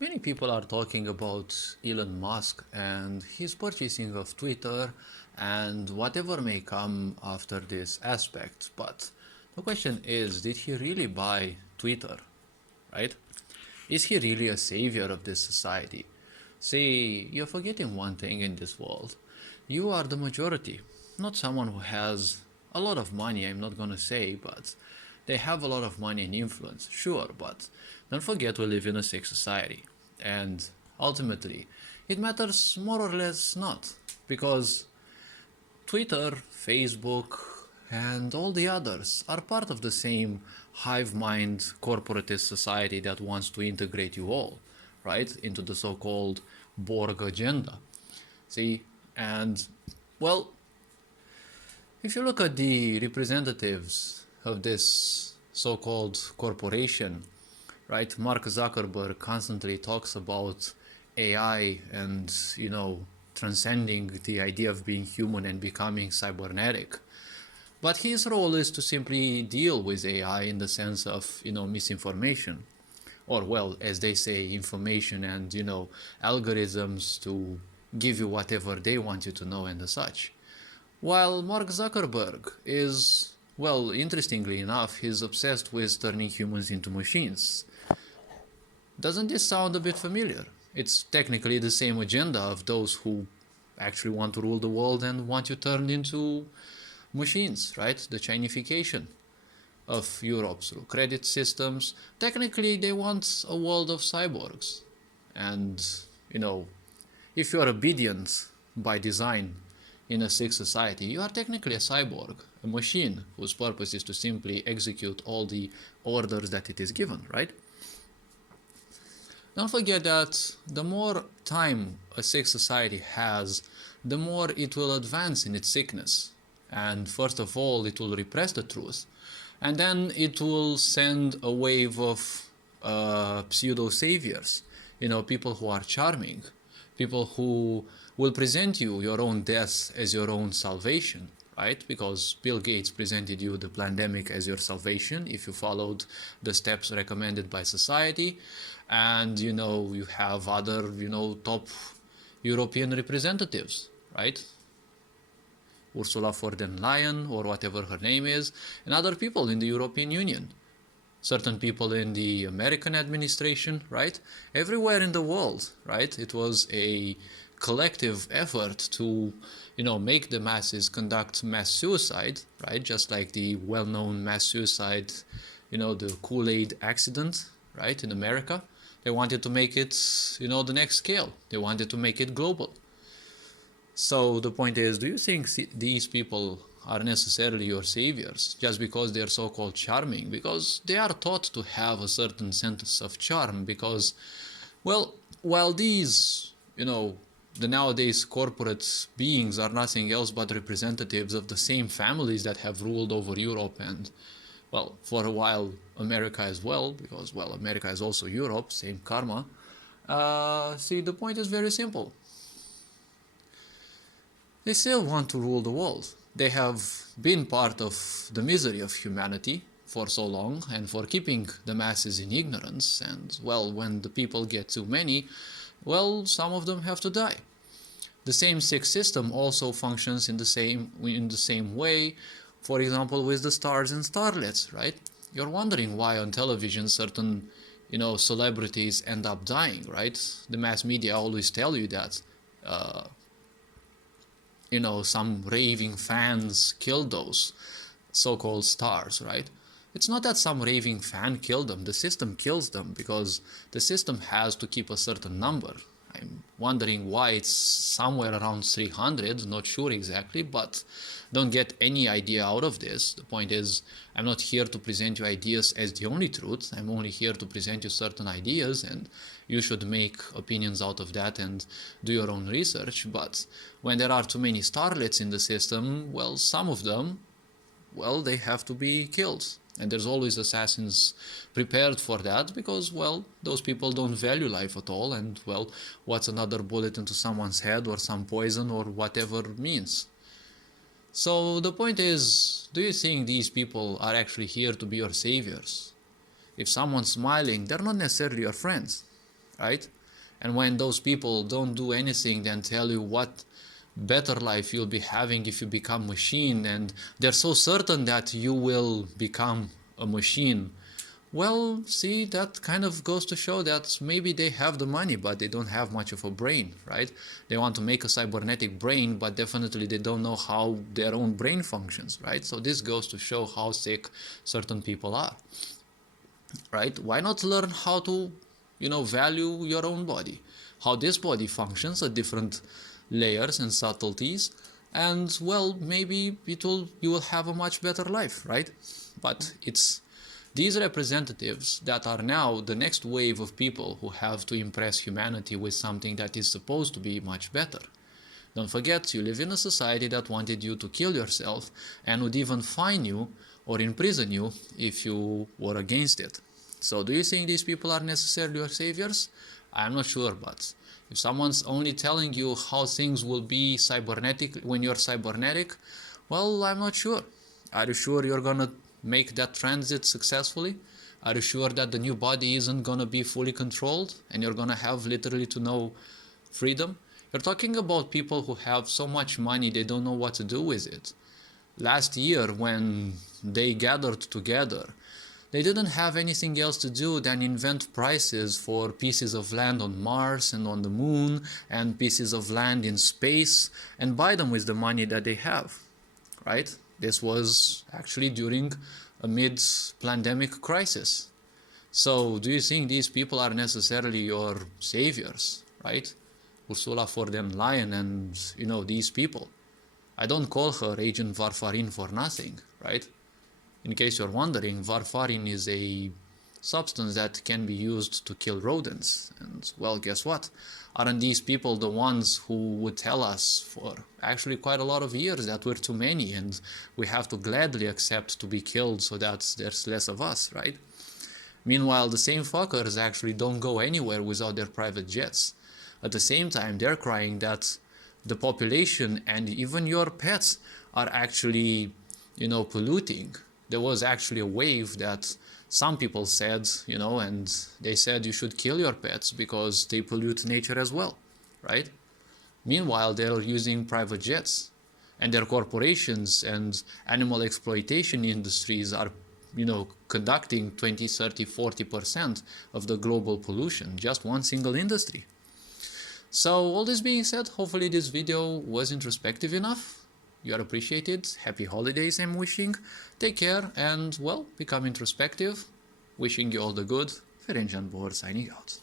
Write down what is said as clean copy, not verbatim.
Many people are talking about Elon Musk and his purchasing of Twitter and whatever may come after this aspect. But the question is, did he really buy Twitter, right? Is he really a savior of this society? See, you're forgetting one thing in this world. You are the majority, not someone who has a lot of money, I'm not gonna say, but they have a lot of money and influence, sure, but don't forget we live in a sick society. And ultimately, it matters more or less not, because Twitter, Facebook, and all the others are part of the same hive mind corporatist society that wants to integrate you all, right, into the so called Borg agenda. See, and well, if you look at the representatives of this so called corporation, right, Mark Zuckerberg constantly talks about AI and, transcending the idea of being human and becoming cybernetic. But his role is to simply deal with AI in the sense of, misinformation. Or, well, as they say, information and, algorithms to give you whatever they want you to know and such. While Mark Zuckerberg is, well, interestingly enough, he's obsessed with turning humans into machines. Doesn't this sound a bit familiar? It's technically the same agenda of those who actually want to rule the world and want you turned into machines, right? The Chinification of Europe through credit systems. Technically, they want a world of cyborgs. And, if you are obedient by design in a sick society, you are technically a cyborg, a machine whose purpose is to simply execute all the orders that it is given, right? Don't forget that the more time a sick society has, the more it will advance in its sickness. And first of all, it will repress the truth. And then it will send a wave of pseudo-saviors, people who are charming, people who will present you your own death as your own salvation, right? Because Bill Gates presented you the pandemic as your salvation if you followed the steps recommended by society. And, you have other, top European representatives, right? Ursula von der Leyen, or whatever her name is, and other people in the European Union. Certain people in the American administration, right? Everywhere in the world, right? It was a collective effort to, make the masses conduct mass suicide, right? Just like the well-known mass suicide, the Kool-Aid accident, right, in America. They wanted to make it, the next scale. They wanted to make it global. So the point is, do you think these people are necessarily your saviors just because they are so-called charming? Because they are taught to have a certain sense of charm because, well, while these, the nowadays corporate beings are nothing else but representatives of the same families that have ruled over Europe and, well, for a while America as well, because, well, America is also Europe, same karma. See, the point is very simple. They still want to rule the world. They have been part of the misery of humanity for so long and for keeping the masses in ignorance. And, well, when the people get too many, well, some of them have to die. The same sick system also functions in the same way, for example, with the stars and starlets, right? You're wondering why on television certain, celebrities end up dying, right? The mass media always tell you that, some raving fans killed those so-called stars, right? It's not that some raving fan killed them. The system kills them because the system has to keep a certain number. I'm wondering why it's somewhere around 300, not sure exactly, but don't get any idea out of this. The point is, I'm not here to present you ideas as the only truth. I'm only here to present you certain ideas, and you should make opinions out of that and do your own research. But when there are too many starlets in the system, well, some of them, well, they have to be killed. And there's always assassins prepared for that because, well, those people don't value life at all. And, well, what's another bullet into someone's head or some poison or whatever means? So the point is, do you think these people are actually here to be your saviors? If someone's smiling, they're not necessarily your friends. right? And when those people don't do anything then tell you what better life you'll be having if you become machine, and they're so certain that you will become a machine, well, see, that kind of goes to show that maybe they have the money, but they don't have much of a brain, right? They want to make a cybernetic brain, but definitely they don't know how their own brain functions, right? So this goes to show how sick certain people are, right? Why not learn how to, value your own body, how this body functions at different layers and subtleties, and well, maybe you will have a much better life, right? But it's these representatives that are now the next wave of people who have to impress humanity with something that is supposed to be much better. Don't forget, you live in a society that wanted you to kill yourself and would even fine you or imprison you if you were against it. So do you think these people are necessarily your saviors? I'm not sure, but if someone's only telling you how things will be cybernetic when you're cybernetic, well, I'm not sure. Are you sure you're gonna make that transit successfully? Are you sure that the new body isn't gonna be fully controlled and you're gonna have literally to no freedom? You're talking about people who have so much money they don't know what to do with it. Last year when they gathered together, they didn't have anything else to do than invent prices for pieces of land on Mars and on the moon and pieces of land in space and buy them with the money that they have, right? This was actually during a mid-pandemic crisis. So do you think these people are necessarily your saviors, right? Ursula von der Leyen and, these people. I don't call her Agent Varfarin for nothing, right? In case you're wondering, varfarin is a substance that can be used to kill rodents. And, well, guess what? Aren't these people the ones who would tell us for actually quite a lot of years that we're too many and we have to gladly accept to be killed so that there's less of us, right? Meanwhile, the same fuckers actually don't go anywhere without their private jets. At the same time, they're crying that the population and even your pets are actually, polluting. There was actually a wave that some people said, and they said you should kill your pets because they pollute nature as well, right? Meanwhile, they're using private jets, and their corporations and animal exploitation industries are, conducting 20, 30, 40% of the global pollution, just one single industry. So all this being said, hopefully this video was introspective enough. You are appreciated. Happy holidays I'm wishing. Take care and, well, become introspective. Wishing you all the good. Ferenc Board signing out.